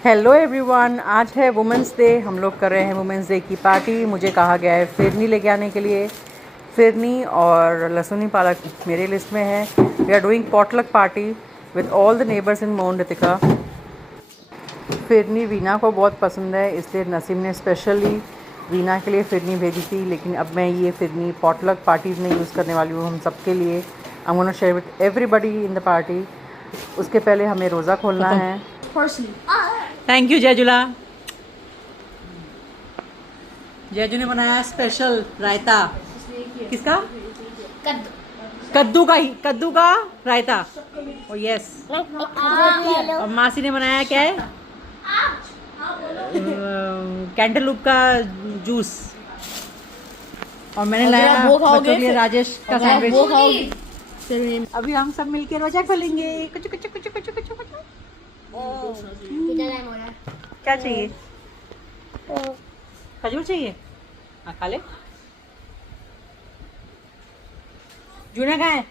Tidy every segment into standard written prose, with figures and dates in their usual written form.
Hello everyone, आज है women's day. हम लोग कर रहे हैं वुमेंस डे की पार्टी। मुझे कहा गया है फिरनी लेके आने के लिए। फिरनी और लहसुनी पालक मेरे लिस्ट में है। We are doing potluck party with all the neighbours in मोन रितिका। फिरनी वीना को बहुत पसंद है, इसलिए नसीम ने स्पेशली वीना के लिए फिरनी भेजी थी। लेकिन अब मैं ये फिरनी पॉटलक पार्टीज़ में यूज़ करने वाली हूँ हम सबके लिए। I gonna share with everybody in the party. उसके पहले हमें रोज़ा खोलना है। Thank you जयजुला। जयजू ने बनाया स्पेशल रायता। किसका? कद्दू का रायता। ओ यस। और मासी ने बनाया क्या है? कैंटलूप का जूस। और मैंने लाया बच्चों के लिए राजेश का सैंडविच। अभी हम सब मिलके रोजा खोलेंगे। कुछ कुछ कुछ कुछ कुछ कुछ। क्या चाहिए? खजूर चाहिए? हाँ खा ले। जूनियर कहाँ है?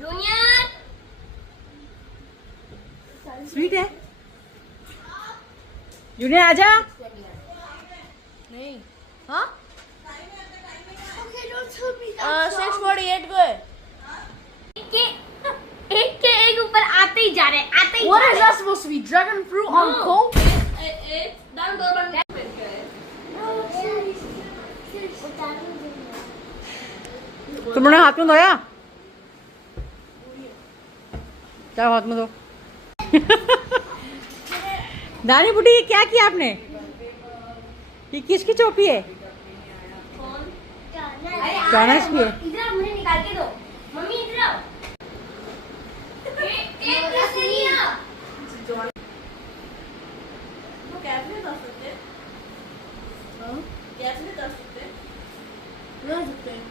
जूनियर स्वीट है। जूनियर आजा। नहीं। हाँ? 6:48 को है। एक ऊपर आते ही जा रहे हैं, आते ही What is that supposed to be? Dragon fruit on coke? तुमने हाथ में धोया? क्या हाथ में धो? दानी बुढ़ी, ये क्या किया आपने? ये किसकी चोपी है? चानस की है। इधर आओ, मुझे निकाल के दो। मम्मी इधर आओ। एक प्लस नहीं है। वो कैसे कर सकते हैं? हाँ? कैसे कर सकते हैं? नहीं सकते हैं।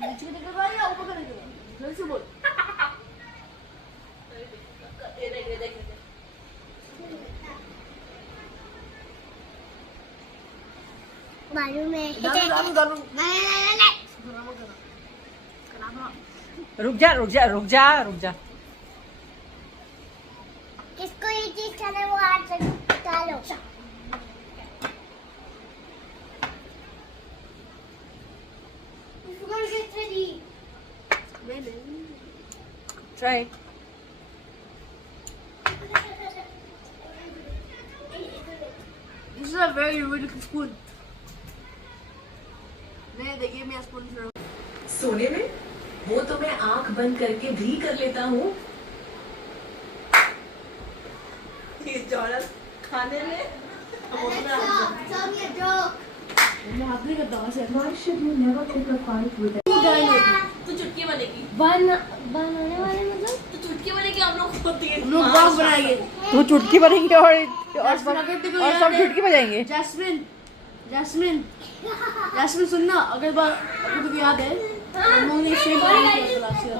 नीचे के देखो भाई या ऊपर का देखो? जल्दी से बोल। देख। मालूम है। दारू। रुक जा। किसको ये चीज खाना वो हाथ से डालो। We're gonna get ready. Try. This is a very really good spoon. They gave me a spoon for. सोने में वो तो मैं आंख बंद करके भी कर लेता हूँ। खाने में Tell me a joke. मैं हाथ नहीं करता वैसे। Why should you never pick a fight with तू चुटकी बनेगी। बनाने वाले मतलब? तू चुटकी बनेगी, हम लोग खुद हम लोग बॉक्स बनाएंगे। तू चुटकी बनेंगे और सब चुटकी बजाएंगे। जैस्मिन सुनना, अगर तुझे याद है हम लोग ने सेम क्लास किया।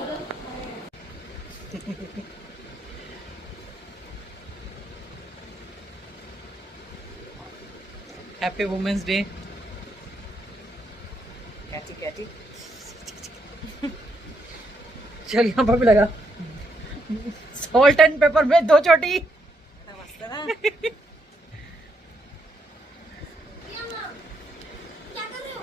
Happy women's day. कैटी चल यहाँ पर भी लगा। सॉल्ट एंड पेपर में 2 चोटी। नमस्ते ना। क्या कर रहे हो?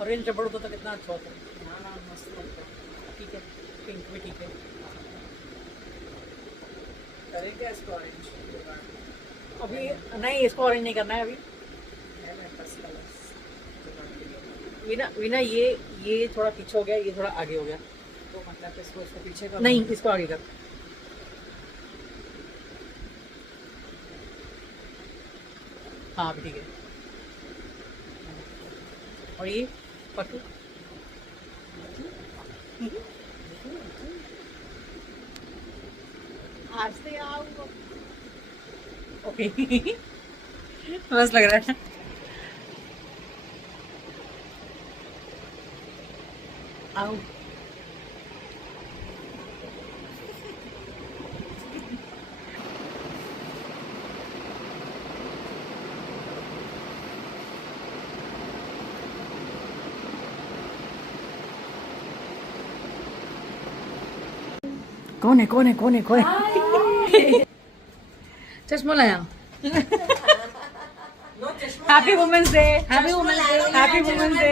ऑरेंज रबड़ होता तो कितना अच्छा होता। ना मस्त लगता। ठीक है, पिंक भी ठीक है। करेंगे इसको ऑरेंज अभी नहीं, इसको ऑरेंज नहीं करना है अभी। वीना ये थोड़ा पीछे हो गया, ये थोड़ा आगे हो गया। तो मतलब इसको पीछे का नहीं, इसको आगे कर। हाँ अभी ठीक है। और ये पट्टू आज से आओ। ओके मस्त लग रहा है। आओ कौन है कौन है कौन है कौन है? चश्मा लाया। Happy women's day, happy women's day, happy women's day.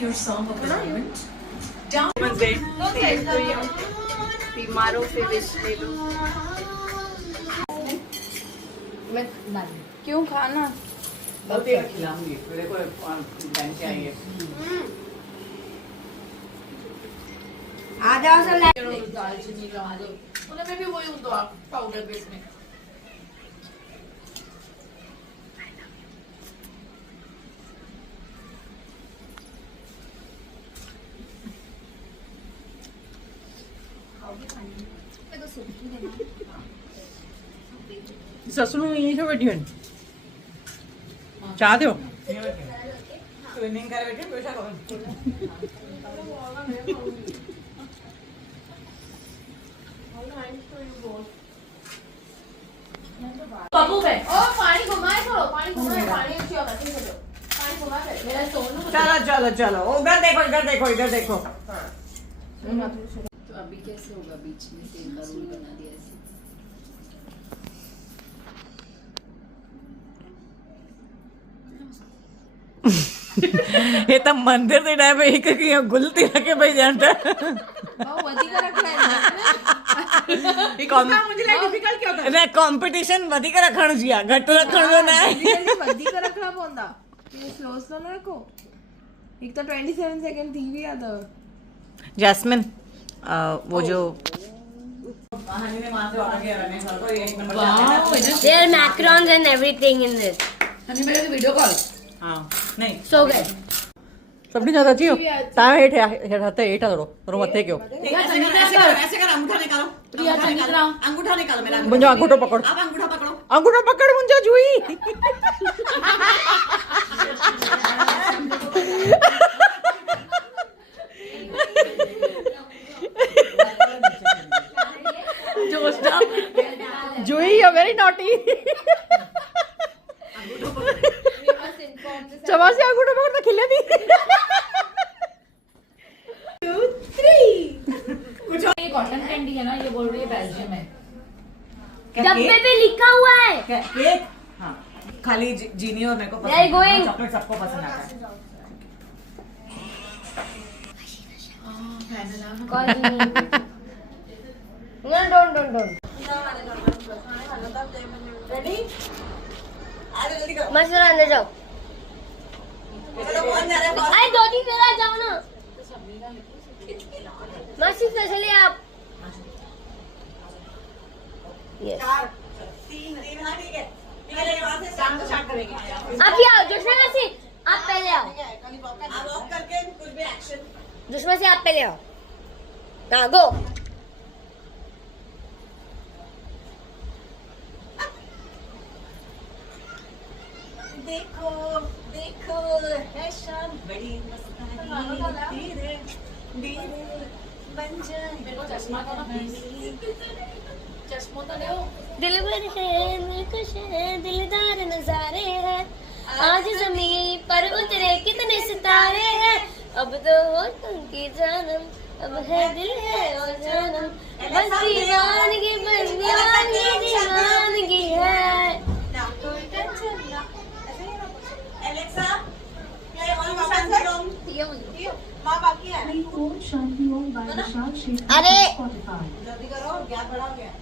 of your song of the moment. Down. बीमारों से विश ले लो। क्यों खाना? खिलाऊंगी मेरे को टाइम से आई है। आ जाओ सब ले दालचीनी लगा दो, उनमें भी वही दो आप पाउडर बेस में। ससुर यहीं से बैठी हूँ। चाहते हो? पप्पू पे ओ पानी घुमाए छोड़ो, पानी घुमाए, पानी अच्छी होगा, ठीक है? पानी घुमाए मेरा सोनू। चलो चलो चलो, उधर देखो इधर देखो इधर देखो। तो अभी कैसे होगा? बीच में तेल का रोल बना दिया ऐसे। हे तर मंदिर ते डाय एक गुलती रखे भाई जानता वधीक रखना डिफिकल्ट क्या होता है कंपटीशन वधीक रखण जी आ घट रखण जो ना है? वधीक रखना पवंदा, ये स्लो स्लो न रखो। एक तो 27 सेकंड थी भी याद है। जैस्मिन वो जो There are macarons and everything in this. Honey मेरे वीडियो कॉल हाँ नहीं So good. सबनी ज्यादा चाहिए ता हेठ हते हेठ धरो रो मथे क्यों ऐसे कर अंगूठा निकालो। प्रिया चंगी तरह अंगूठा निकालो मेरा। मुंजो अंगूठो पकड़ आप अंगूठा पकड़ो। अंगूठो पकड़ मुंजो जुई जुई यू वेरी नॉटी। चबासी अंगूठो पकड़ तो खिले दी। ये कॉटन कैंडी है ना, ये बोल रही है बेल्जियम है। डब्बे पे लिखा हुआ है। केक हाँ खाली जीनी और मेरे को Where are you going? Chocolate सबको पसंद आता है। Don't. मस्त अंदर जाओ। अरे 2-3 जगह जाओ ना। मासी चलिए आप। Yes. आप ही आओ जोशना मासी, आप पहले आओ। जोशना से आप पहले आओ। हाँ गो। देखो देखो है शान बड़ी मस्तानी धीरे धीरे बन जाए। मेरे को चश्मा तो ना चश्मा तो ले दिलबर है दिलकश है दिलदार नजारे हैं, आज ज़मीन पर उतरे कितने सितारे हैं, अब तो हो तुमकी जानम, अब है दिल है और जानम, बस दीवानगी दीवानगी है। Alexa play on Shanti Om मां बाकी है। ओम शांति ओम बादशाह शेख। अरे जल्दी करो, गैप बढ़ा गया।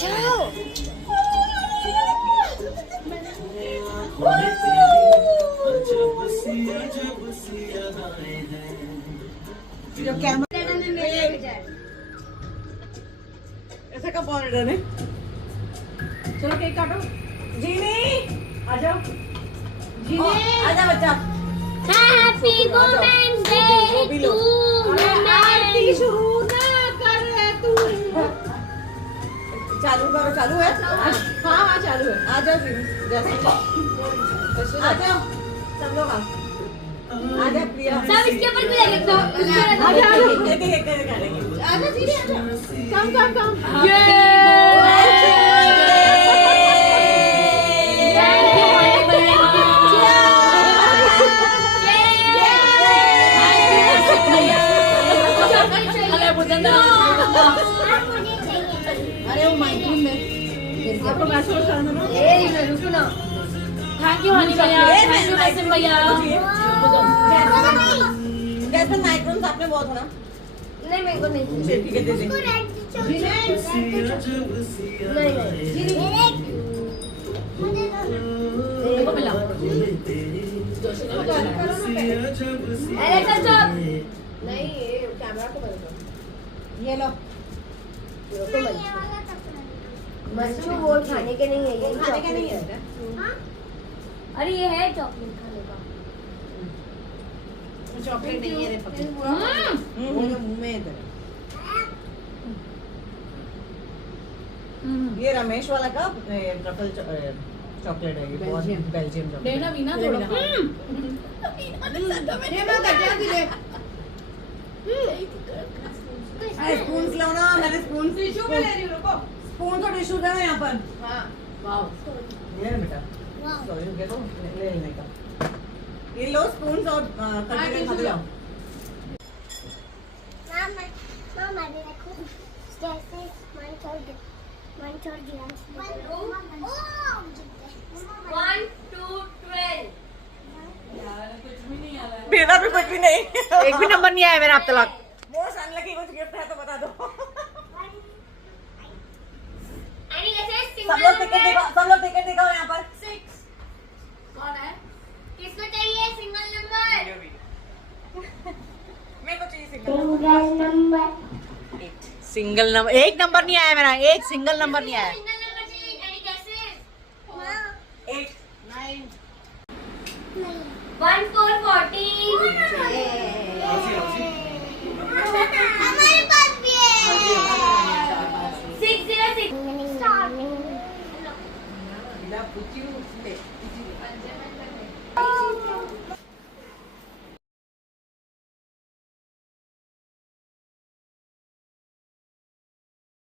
जाओ जो कैमरा मेकअप ऑर्डर है। चलो केक काटो। जीनी आ जाओ। जीनी आ जा बच्चा। हैप्पी वुमेन्स डे टू आरती शुरू ना कर तू। चालू करो। चालू है? हाँ हाँ चालू है। आ जाओ जीनी। आ जाओ सब लोग आओ। आ जा प्रिया। सब इसके ऊपर भी लगे तो आ जा एक करेंगे। आ जा जीनी आ जा। कम ये अरे वो माइक्रोन में आपको मैसेज करना ना। रुको ना। थैंक यू हनी भैया, थैंक यू वसीम भैया। जैसे माइक्रोन आपने बहुत होना। नहीं मेरे को नहीं ठीक है दे दे। को मिला। एलेक्सा चुप। नहीं ये कैमरा को बंद करो। ये लो। मच्छू वो खाने के नहीं है, ये खाने का नहीं है। अरे ये है चॉकलेट खाने का। चॉकलेट नहीं है रे पपी। वो जो मुंह में इधर। ये रमेश वाला का ट्रफल चॉकलेट है ये। बहुत बेल्जियम चॉकलेट। लेना वीना थोड़ा। स्पून लो ना। मैंने स्पून टिश्यू में ले रही हूँ। रुको स्पून को टिश्यू देना यहाँ पर। हाँ वाओ। ये ना बेटा। सॉरी ये तो ले लेने का। ये लो स्पून और कटोरी खा जाओ। मामा देखो जैसे मन छोड़ दिया 1 to 12। मेरा भी कुछ भी नहीं। एक भी नंबर नहीं आया मेरा अब तक। मोस्ट अनलकी कुछ गिफ्ट है तो बता दो। सब लोग टिकट दिखाओ यहाँ पर। 6 कौन है? किसको चाहिए सिंगल नंबर? मेरे को चाहिए सिंगल नंबर। सिंगल नंबर एक नंबर नहीं आया मेरा। एक सिंगल नंबर नहीं आया।